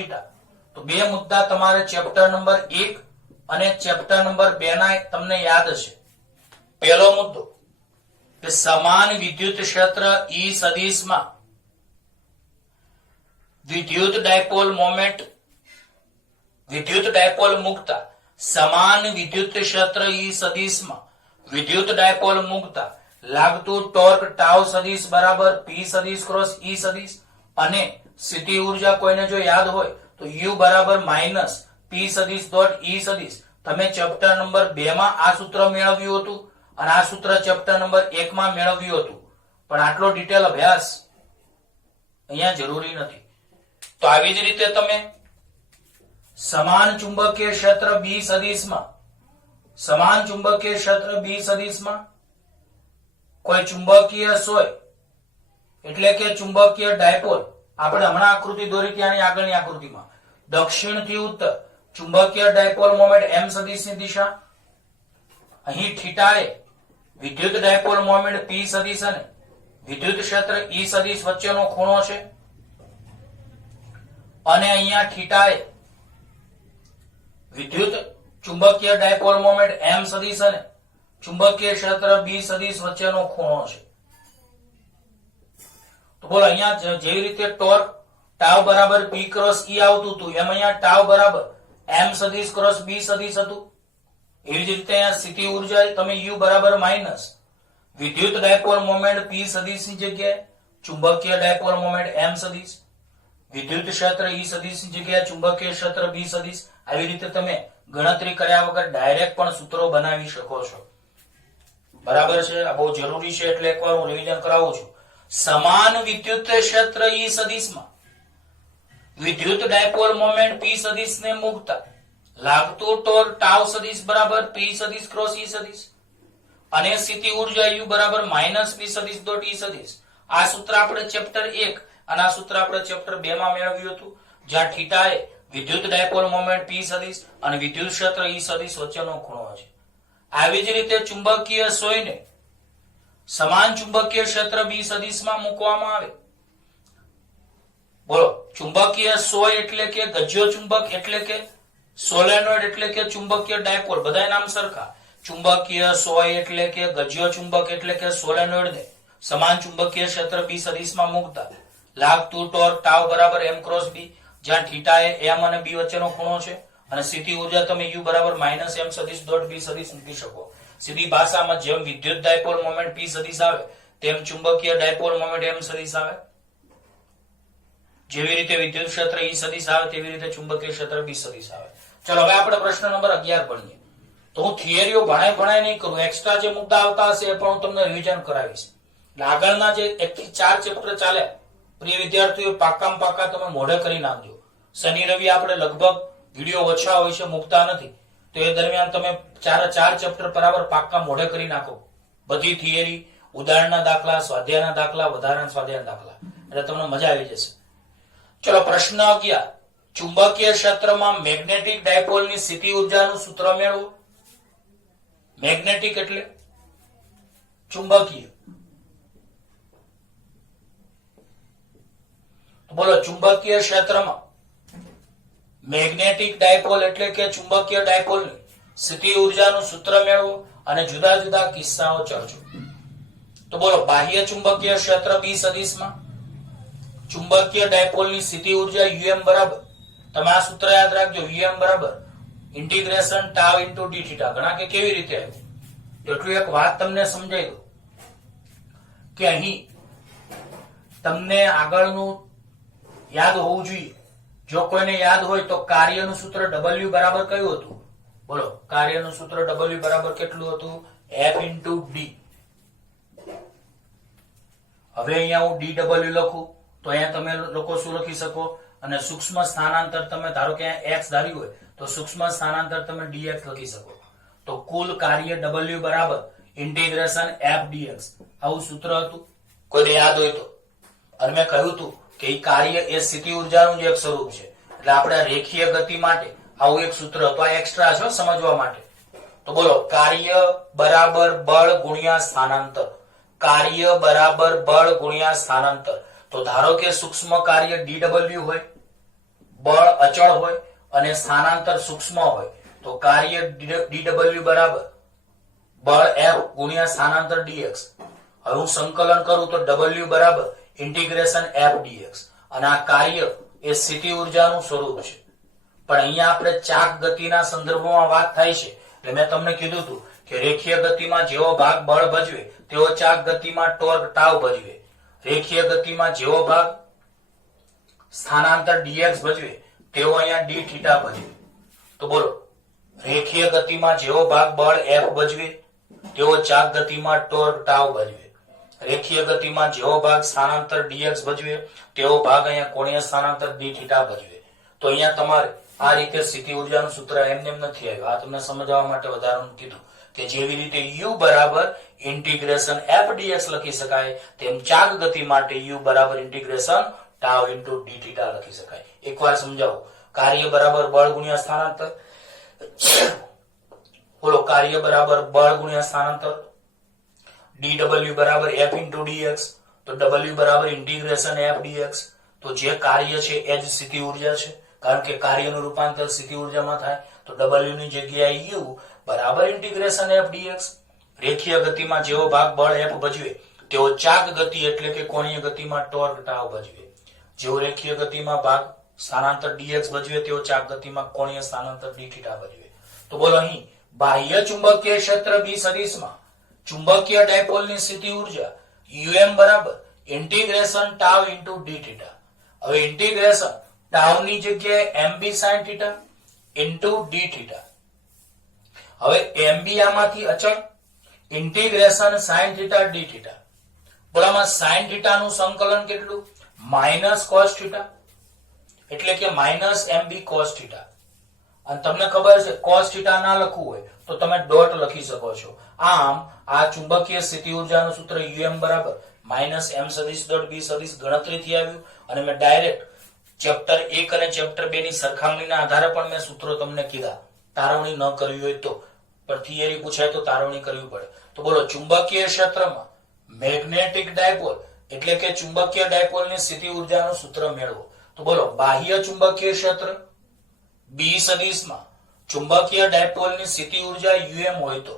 તો બે મુદ્દા તમારે ચેપ્ટર નંબર 1 અને ચેપ્ટર નંબર 2 ના તમને યાદ હશે. પહેલો મુદ્દો કે સમાન વિદ્યુત ક્ષેત્ર E સદિશમાં વિદ્યુત ડાયપોલ મુકતા, સમાન વિદ્યુત ક્ષેત્ર E સદિશમાં વિદ્યુત ડાયપોલ મુકતા લાગતું ટોર્ક ટાઉ સદિશ બરાબર P સદિશ ક્રોસ E સદિશ, અને સ્થિતિ ઉર્જા કોઈને જો યાદ હોય તો U બરાબર માઇનસ P સદિશ ડોટ E સદિશ. તમે ચેપ્ટર નંબર 2 માં આ સૂત્ર મેળવ્યું હતું અને આ સૂત્ર ચેપ્ટર નંબર 1 માં મેળવ્યું હતું, પણ આટલો ડિટેલ અભ્યાસ અહીંયા જરૂરી નથી. તો આવી જ રીતે તમે સમાન ચુંબકીય ક્ષેત્ર B સદિશમાં કોઈ ચુંબકીય સોય એટલે કે ચુંબકીય ડાયપોલ, આપણે હમણાં આકૃતિ દોરી ત્યાંની આગળની આકૃતિમાં દક્ષિણથી ઉત્તર ચુંબકીય ડાયપોલ મોમેન્ટ M સદિશની દિશા, અહીં θ એ વિદ્યુત ડાયપોલ મોમેન્ટ P સદિશ અને વિદ્યુત ક્ષેત્ર E સદિશ વચ્ચેનો ખૂણો છે, અને અહીંયા θ એ વિદ્યુત ચુંબકીય ડાયપોલ મોમેન્ટ M સદિશ અને ચુંબકીય ક્ષેત્ર B સદિશ વચ્ચેનો ખૂણો છે. તો બોલો, અહીંયા જેવી રીતે ટોર્ક ટાઉ બરાબર P ક્રોસ E આવતું હતું, એમ અહીંયા ટાઉ બરાબર એમ સદિશ ક્રોસ બી સદિશ હતું. એવી જ રીતે અહીંયા સ્થિતિ ઉર્જા તમે યુ બરાબર માઇનસ વિદ્યુત ડાયપોલ મોમેન્ટ પી સદિશની જગ્યાએ ચુંબકીય ડાયપોલ મોમેન્ટ એમ સદિશ, વિદ્યુત ક્ષેત્ર ઈ સદિશની જગ્યાએ ચુંબકીય ક્ષેત્ર બી સદિશ. આવી રીતે તમે ગણતરી કર્યા વગર ડાયરેક્ટ પણ સૂત્રો બનાવી શકો છો. બરાબર છે? આ બહુ જરૂરી છે એટલે એકવાર હું રિવિઝન કરાવું છું. સમાન વિદ્યુત ક્ષેત્ર ઈ સદિશમાં વિદ્યુત ડાયપોલ મોમેન્ટ પી સદિશને મૂકતા લાગતું ટોર્ક ટાઉ સદિશ બરાબર પી સદિશ ક્રોસ ઈ સદિશ અને સ્થિતિ ઉર્જા યુ બરાબર માઇનસ પી સદિશ ડોટ ઈ સદિશ. આ સૂત્ર આપણે ચેપ્ટર 1 અને આ સૂત્ર આપણે ચેપ્ટર 2 માં મેળવ્યું હતું, જ્યાં થીટા એ વિદ્યુત ડાયપોલ મોમેન્ટ પી સદિશ અને વિદ્યુત ક્ષેત્ર ઈ સદિશ વચ્ચેનો ખૂણો છે. આવી જ રીતે ચુંબકીય સોયને સમાન ચુંબકીય ક્ષેત્ર બી સદિશમાં મૂકવામાં આવે. બોલો, ચુંબકીય સોય એટલે કે ગજ્યો ચુંબક એટલે કે સોલેનોઇડ એટલે કે ચુંબકીય ડાયપોલ, બધાય નામ સરખા. ચુંબકીય સોય એટલે કે ગજ્યો ચુંબક એટલે કે સોલેનોઇડ ને સમાન ચુંબકીય ક્ષેત્ર બી સદિશમાં મૂકતા લાગતું ટોર્ક ટાઉ બરાબર એમ ક્રોસ બી, જ્યાં થીટા એ એમ અને બી વચ્ચેનો ખૂણો છે અને સ્થિતિ ઉર્જા તમે યુ બરાબર માઇનસ એમ સદિશ ડોટ બી સદિશ મૂકી શકો. સીધી ભાષામાં જેમ વિદ્યુત ડાયપોલ મોમેન્ટ પી સદિશ આવે તેમ ચુંબકીય ડાયપોલ મોમેન્ટ એમ સદિશ આવે. જેવી રીતે વિદ્યુત ક્ષેત્ર ઈ સદિશ આવે તેવી રીતે ચુંબકીય ક્ષેત્ર બી સદિશ આવે. ચલો હવે આપણે પ્રશ્ન નંબર 11 ભણીએ. તો હું થિયરીઓ ભણાય નહીં કરું, એક્સ્ટ્રા જે મુદ્દા આવતા હશે એ પણ હું તમને રિવિઝન કરાવીશ. આગળના જે 1 થી 4 ચેપ્ટર ચાલ્યા પ્રિય વિદ્યાર્થીઓ પાક્કામાં પાક્કા તમે મોઢે કરી નાખજો. શનિ રવિ આપણે લગભગ વિડીયો ઓછા હોય છે, મૂકતા નથી, તો એ દરમિયાન તમે 4 ચેપ્ટર બરાબર પાક્કા મોઢે કરી નાખો. બધી થિયરી, ઉદાહરણના દાખલા, સ્વાધ્યાયના દાખલા, વધારાના સ્વાધ્યાયના દાખલા, એટલે તમને મજા આવી જશે. ચલો પ્રશ્ન 11. ચુંબકીય ક્ષેત્રમાં મેગ્નેટિક ડાયપોલની સ્થિતિ ઉર્જાનું સૂત્ર મેળવો. મેગ્નેટિક એટલે ચુંબકીય. બોલો, ચુંબકીય ક્ષેત્રમાં મેગ્નેટિક ડાયપોલ એટલે કે ચુંબકીય ડાયપોલની સ્થિતિ ઉર્જાનું સૂત્ર મેળવો અને જુદા જુદા કિસ્સાઓ ચર્ચો. તો બોલો, બાહ્ય ચુંબકીય ક્ષેત્ર બી સદિશમાં ચુંબકીય ડાયપોલની સ્થિતિ ઉર્જા યુએમ બરાબર, તમે આ સૂત્ર યાદ રાખજો, યુએમ બરાબર integration tau into D theta. ઘણા કે કેવી રીતે આવ્યું? એટલું એક વાત તમને સમજાઈ દઉં કે અહીં તમને આગળનું યાદ હોવું જોઈએ. જો કોઈને યાદ હોય તો કાર્યનું સૂત્ર W બરાબર કયું હતું? બોલો, કાર્યનું સૂત્ર W બરાબર કેટલું હતું? F into D. હવે અહીંયા હું dW લખું તો અહીંયા તમે લોકો શું લખી શકો? અને સૂક્ષ્મ સ્થાનાંતર તમે ધારો કે અહીંયા x ધાર્યું હોય તો સૂક્ષ્મ સ્થાનાંતર તમે dx લખી શકો. તો કુલ કાર્ય W બરાબર ઇન્ટિગ્રેશન F dx. આવું સૂત્ર હતું, કોઈને યાદ હોય તો. અને મેં કહ્યું હતું કે એ કાર્ય એ સ્થિતિ ઉર્જાનું જ એક સ્વરૂપ છે, એટલે આપણે રેખીય ગતિ માટે આવું એક સૂત્ર હતું. આ એક્સ્ટ્રા છે સમજવા માટે. તો બોલો, કાર્ય બરાબર બળ ગુણ્યા સ્થાનાંતર. કાર્ય બરાબર બળ ગુણ્યા સ્થાનાંતર. તો ધારો કે સૂક્ષ્મ કાર્ય dw હોય, બળ અચળ હોય અને સ્થાનાંતર સૂક્ષ્મ હોય, તો કાર્ય dw બરાબર બળ F ગુણ્યા સ્થાનાંતર dx. હવે હું સંકલન કરું તો W બરાબર ઇન્ટિગ્રેશન F dx. અને આ કાર્ય એ સ્થિતિ ઉર્જાનું સ્વરૂપ છે. પણ અહીંયા આપણે ચાક ગતિના સંદર્ભમાં વાત થાય છે, એટલે મેં તમને કીધું હતું કે રેખીય ગતિમાં જેવો ભાગ બળ ભજવે તેવો ચાક ગતિમાં ટોર્ક ટાઉ ભજવે. રેખીય ગતિમાં જેવો ભાગ સ્થાનાંતર dx ભજવે તેવો અહીંયા d થીટા ભજવે. તો બોલો, રેખીય ગતિમાં જેવો ભાગ બળ F ભજવે તેવો ચાક ગતિમાં ટોર્ક ટાઉ ભજવે. રેખીય ગતિમાં જેવો ભાગ સ્થાનાંતર dx ભજવે તેવો ભાગ અહીંયા કોણીય સ્થાનાંતર d થીટા ભજવે. તો અહીંયા તમારે આ રીતે સ્થિતિ ઉર્જાનું સૂત્ર એમને નથી આવ્યું. આ તમને સમજાવવા માટે વધારાનું કીધું કે જેવી રીતે u બરાબર ઇન્ટિગ્રેશન F dx લખી શકાય તેમ ચાક ગતિ માટે u બરાબર integration tau into d theta લખી શકાય. એકવાર સમજાવો. કાર્ય બરાબર બળ ગુણ્યા સ્થાનાંતર. બોલો, કાર્ય બરાબર બળ ગુણ્યા સ્થાનાંતર. dw બરાબર F into dx. તો w બરાબર ઇન્ટિગ્રેશન F dx. તો જે કાર્ય છે એ જ સ્થિતિ ઉર્જા છે, કારણ કે કાર્યનું રૂપાંતર સ્થિતિ ઉર્જામાં થાય. તો w ની જગ્યાએ u બરાબર ઇન્ટિગ્રેશન F dx. રેખીય ગતિમાં જેવો ભાગ બળ F ભજવે તેવો ચાક ગતિ એટલે કે કોણીય ગતિમાં ટોર્ક ટાઉ ભજવે. જેવો રેખીય ગતિમાં ભાગ સ્થાનાંતર dx ભજવે તેવો ચાપ ગતિમાં કોણીય સ્થાનાંતર d થીટા ભજવે. તો બોલો અહીં બાહ્ય ચુંબકીય ક્ષેત્ર B સદિશમાં ચુંબકીય ડાયપોલની સ્થિતિ ઉર્જા um બરાબર integration tau into d theta. હવે ઇન્ટિગ્રેશન ટાઉ ની જગ્યાએ mb sin theta into d theta. હવે mb આમાંથી અચળ integration sin theta d theta. બોલામાં sin થીટા નું સંકલન કેટલું માઇનસ cos થીટા એટલે કે માઇનસ mb cos થીટા. અને તમને ખબર છે cos થીટા ના લખવું હોય તો તમે ડોટ લખી શકો છો. આમ આ ચુંબકીય સ્થિતિ ઉર્જાનું સૂત્ર um બરાબર માઇનસ m સદિશ ડોટ b સદિશ ગણતરીથી આવ્યું. અને મેં ડાયરેક્ટ ચેપ્ટર 1 અને ચેપ્ટર 2 ની સરખામણીના આધારે પણ મેં સૂત્રો તમને કીધા. તારવણી ન કરવી હોય તો, પણ થિયરી પૂછાય તો તારવણી કરવી પડે. તો બોલો ચુંબકીય ક્ષેત્રમાં મેગ્નેટિક ડાયપોલ એટલે કે ચુંબકીય ડાયપોલની સ્થિતિ ઉર્જાનું સૂત્ર મેળવો. તો બોલો બાહ્ય ચુંબકીય ક્ષેત્ર B સદિશમાં ચુંબકીય ડાયપોલની સ્થિતિ ઉર્જા um હોય તો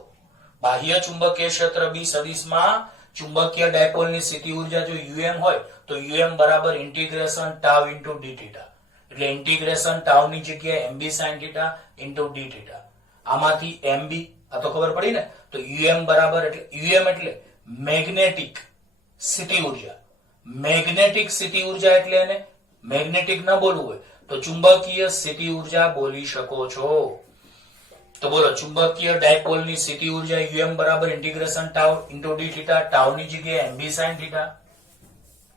બાહ્ય ચુંબકીય ક્ષેત્ર B સદિશમાં ચુંબકીય ડાયપોલની સ્થિતિ ઉર્જા જો um હોય તો um બરાબર integration tau into d theta. એટલે ઇન્ટિગ્રેશન ટાઉ ની જગ્યાએ mb sin theta into d theta. આમાંથી mb આ તો ખબર પડી ને. તો um બરાબર એટલે um એટલે મેગ્નેટિક સ્થિતિ ઉર્જા. મેગ્નેટિક સ્થિતિ ઉર્જા એટલે એને મેગ્નેટિક ન બોલવું હોય તો ચુંબકીય સ્થિતિ ઉર્જા બોલી શકો છો. તો બોલો ચુંબકીય ડાયપોલની સ્થિતિ ઉર્જા um બરાબર integration tau into d theta. Tau ની જગ્યાએ mb sin થીટા.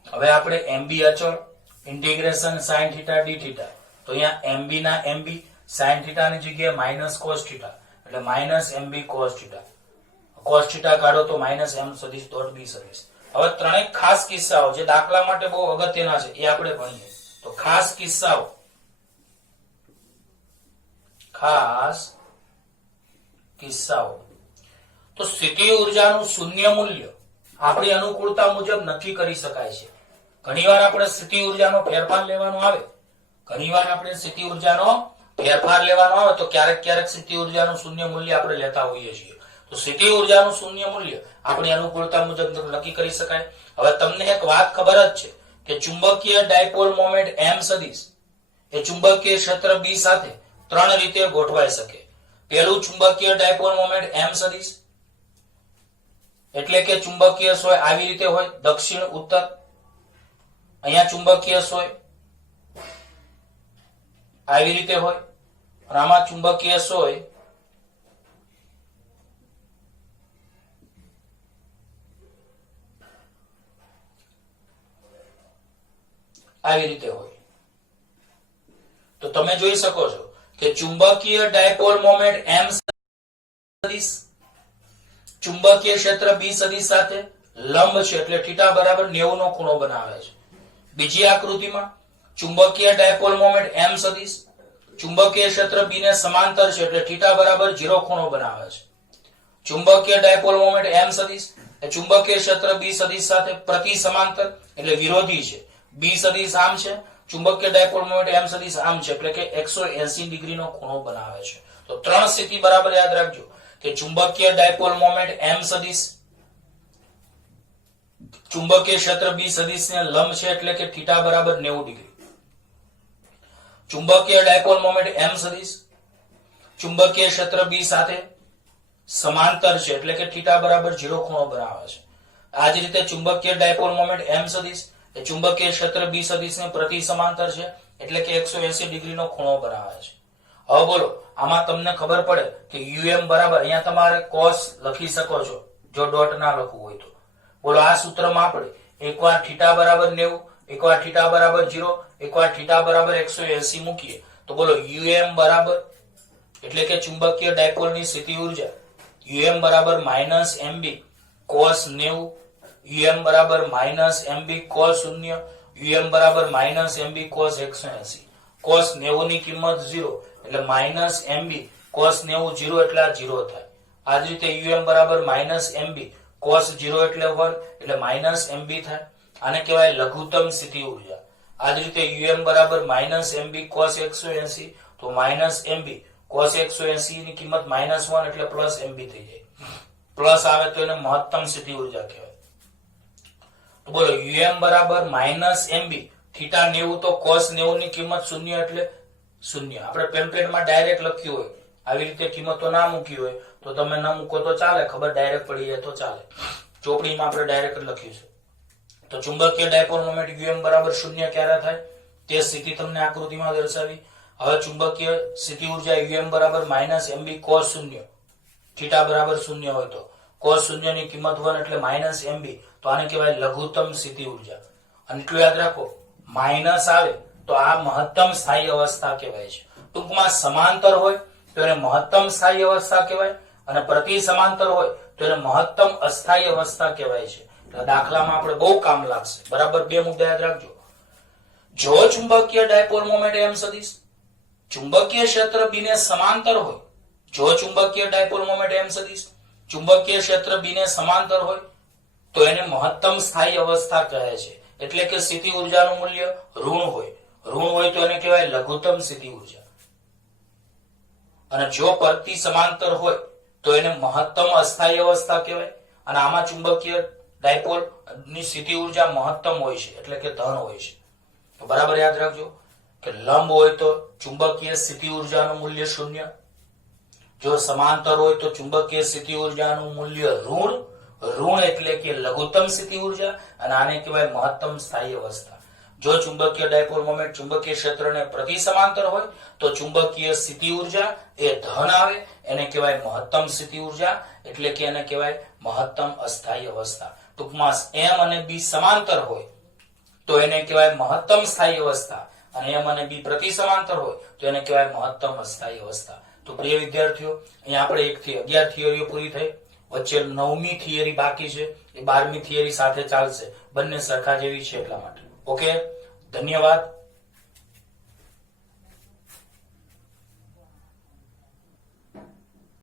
હવે આપણે mb અચળ integration sin theta d theta. તો અહીંયા mb ના mb sin થીટા ની જગ્યાએ માઇનસ cos થીટા એટલે minus mb cos theta. cos theta કાઢો તો માઇનસ m સદિશ ડોટ b સદિશ. હવે ત્રણેય ખાસ કિસ્સાઓ જે દાખલા માટે બહુ અગત્યના છે એ આપણે ભણીએ. તો ખાસ કિસ્સાઓ, ખાસ કિસ્સાઓ. તો સ્થિતિ ઉર્જાનું શૂન્ય મૂલ્ય આપણી અનુકૂળતા મુજબ નક્કી કરી શકાય છે. ઘણીવાર આપણે સ્થિતિ ઉર્જાનો ફેરફાર લેવાનો આવે, ઘણીવાર આપણે સ્થિતિ ઉર્જાનો ફેરફાર લેવાનો આવે તો ક્યારેક ક્યારેક સ્થિતિ ઉર્જાનું શૂન્ય મૂલ્ય આપણે લેતા હોઈએ છીએ. તો સ્થિતિ ઉર્જાનું શૂન્ય મૂલ્ય આપણી અનુકૂળતા મુજબ નક્કી કરી શકાય. હવે તમને એક વાત ખબર જ છે કે ચુંબકીય ડાયપોલ મોમેન્ટ m સદિશ એ ચુંબકીય ક્ષેત્ર B સાથે ત્રણ રીતે ગોઠવાઈ શકે. પહેલું ચુંબકીય ડાયપોલ મોમેન્ટ m સદિશ એટલે કે ચુંબકીય સોય આવી રીતે હોય દક્ષિણ ઉત્તર. અહીંયા ચુંબકીય સોય આવી રીતે હોય અને આમાં ચુંબકીય સોય આવી રીતે હોય. તો તમે જોઈ શકો છો કે ચુંબકીય ડાયપોલ મોમેન્ટ m સદિશ ચુંબકીય ક્ષેત્ર B સદિશ સાથે લંબ છે એટલે થીટા બરાબર 90 નો ખૂણો બનાવે છે. બીજી આકૃતિમાં ચુંબકીય ડાયપોલ મોમેન્ટ m સદિશ ચુંબકીય ક્ષેત્ર B ને સમાંતર છે એટલે થીટા બરાબર 0 ખૂણો બનાવે છે. ચુંબકીય ડાયપોલ મોમેન્ટ m સદિશ એ ચુંબકીય ક્ષેત્ર B સદિશ સાથે પ્રતિ સમાંતર એટલે વિરોધી છે. B સદિશ આમ છે, ચુંબકીય ડાયપોલ મોમેન્ટ m સદિશ આમ છે એટલે કે 180 ડિગ્રીનો ખૂણો બનાવે છે. તો ત્રણ સ્થિતિ બરાબર યાદ રાખજો કે ચુંબકીય ડાયપોલ મોમેન્ટ m સદિશ ચુંબકીય ક્ષેત્ર B સદિશને લંબ છે એટલે કે થીટા બરાબર 90 ડિગ્રી. ચુંબકીય ડાયપોલ મોમેન્ટ m સદિશ ચુંબકીય ક્ષેત્ર B સાથે સમાંતર છે એટલે કે થીટા બરાબર 0 ખૂણો બનાવે છે. આ જ રીતે ચુંબકીય ડાયપોલ મોમેન્ટ m સદિશ એ ચુંબકીય ક્ષેત્ર B સદિશને પ્રતિ સમાંતર છે એટલે કે 180 ડિગ્રીનો ખૂણો બનાવે છે. હવે બોલો આમાં તમને ખબર પડે કે um બરાબર અહીંયા તમારે cos લખી શકો છો જો ડોટ ના લખવું હોય તો. બોલો આ સૂત્રમાં આપણે એકવાર થીટા બરાબર 90, એકવાર થીટા બરાબર 0, એકવાર થીટા બરાબર 180 મૂકીએ તો બોલો um બરાબર એટલે કે ચુંબકીય ડાયપોલની સ્થિતિ ઉર્જા um બરાબર -mb cos 90, um બરાબર -mb cos 0, um બરાબર -mb cos 180. cos 90 ની કિંમત 0 એટલે -mb cos 90 0 એટલે આ 0 થાય. આ જ રીતે um બરાબર -mb cos 0 એટલે 1 એટલે -mb થાય. આને કહેવાય લઘુત્તમ સ્થિતિ ઉર્જા. આ જ રીતે um બરાબર -mb cos 180 તો -mb cos 180 ની કિંમત -1 એટલે +mb થઈ જાય. પ્લસ આવે તો એને મહત્તમ સ્થિતિ ઉર્જા કહેવાય. તો બોલો um બરાબર -mb થીટા 90 તો cos 90 ની કિંમત શૂન્ય એટલે શૂન્ય. આપણે પેમ્પલેટમાં ડાયરેક્ટ લખ્યું હોય, આવી રીતે કિંમતો ના મૂકી હોય તો તમે ન મૂકો તો ચાલે, ખબર ડાયરેક્ટ પડી જાય તો ચાલે. ચોપડીમાં આપણે ડાયરેક્ટ લખ્યું છે. તો ચુંબકીય ડાયપોલ મોમેન્ટ um બરાબર શૂન્ય ક્યારે થાય તે સ્થિતિ તમને આકૃતિમાં દર્શાવી. હવે ચુંબકીય સ્થિતિ ઉર્જા um બરાબર -mb cos 0, થીટા બરાબર શૂન્ય હોય તો cos 0 ની કિંમત 1 એટલે -mb, તો આને કહેવાય લઘુત્તમ સ્થિતિ ઉર્જા. અને એટલું યાદ રાખો, માઇનસ આવે તો આ મહત્તમ સ્થાયી અવસ્થા કહેવાય છે. ટૂંકમાં સમાંતર હોય તો એને મહત્તમ સ્થાયી અવસ્થા કહેવાય, અને પ્રતિ સમાંતર હોય તો એને મહત્તમ અસ્થાયી અવસ્થા કહેવાય છે. એટલે દાખલામાં આપણે બહુ કામ લાગશે. બરાબર, બે મુદ્દા યાદ રાખજો. જો ચુંબકીય ડાયપોલ મોમેન્ટ m સદિશ ચુંબકીય ક્ષેત્ર b ને સમાંતર હોય, જો ચુંબકીય ડાયપોલ મોમેન્ટ m સદિશ ચુંબકીય ક્ષેત્ર b ને સમાંતર હોય તો એને મહત્તમ સ્થાયી અવસ્થા કહે છે. એટલે કે સ્થિતિ ઉર્જાનું મૂલ્ય ઋણ હોય તો એને કહેવાય લઘુત્તમ સ્થિતિ ઉર્જા. અને જો પ્રતિ સમાંતર હોય તો એને મહત્તમ અસ્થાયી અવસ્થા કહેવાય. અને આમાં ચુંબકીય ડાયપોલ ની સ્થિતિ ઉર્જા મહત્તમ હોય છે, એટલે કે ધન હોય છે. તો બરાબર યાદ રાખજો કે લંબ હોય તો ચુંબકીય સ્થિતિ ઉર્જાનું મૂલ્ય શૂન્ય, જો સમાંતર હોય તો ચુંબકીય સ્થિતિ ઉર્જાનું મૂલ્ય ઋણ એટલે કે લઘુત્તમ સ્થિતિ ઉર્જા, અને આને કહેવાય મહત્તમ સ્થાયી અવસ્થા. જો ચુંબકીય ડાયપોલ મોમેન્ટ ચુંબકીય ક્ષેત્રને પ્રતિ સમાંતર હોય તો ચુંબકીય સ્થિતિ ઉર્જા એ ધન આવે, એને કહેવાય મહત્તમ સ્થિતિ ઉર્જા, એટલે કે એને કહેવાય મહત્તમ અસ્થાયી અવસ્થા. ટૂંકમાં m અને b સમાંતર હોય તો એને કહેવાય મહત્તમ સ્થાયી અવસ્થા, અને m અને b પ્રતિ સમાંતર હોય તો એને કહેવાય મહત્તમ અસ્થાયી અવસ્થા. તો પ્રિય વિદ્યાર્થીઓ, અહીંયા આપણે 1 થી 11 થિયરીઓ પૂરી થઈ. વચ્ચે 9મી થિયરી બાકી છે, એ 12મી થિયરી સાથે ચાલશે. બંને સરખા જેવી છે એટલા માટે. ઓકે, ધન્યવાદ.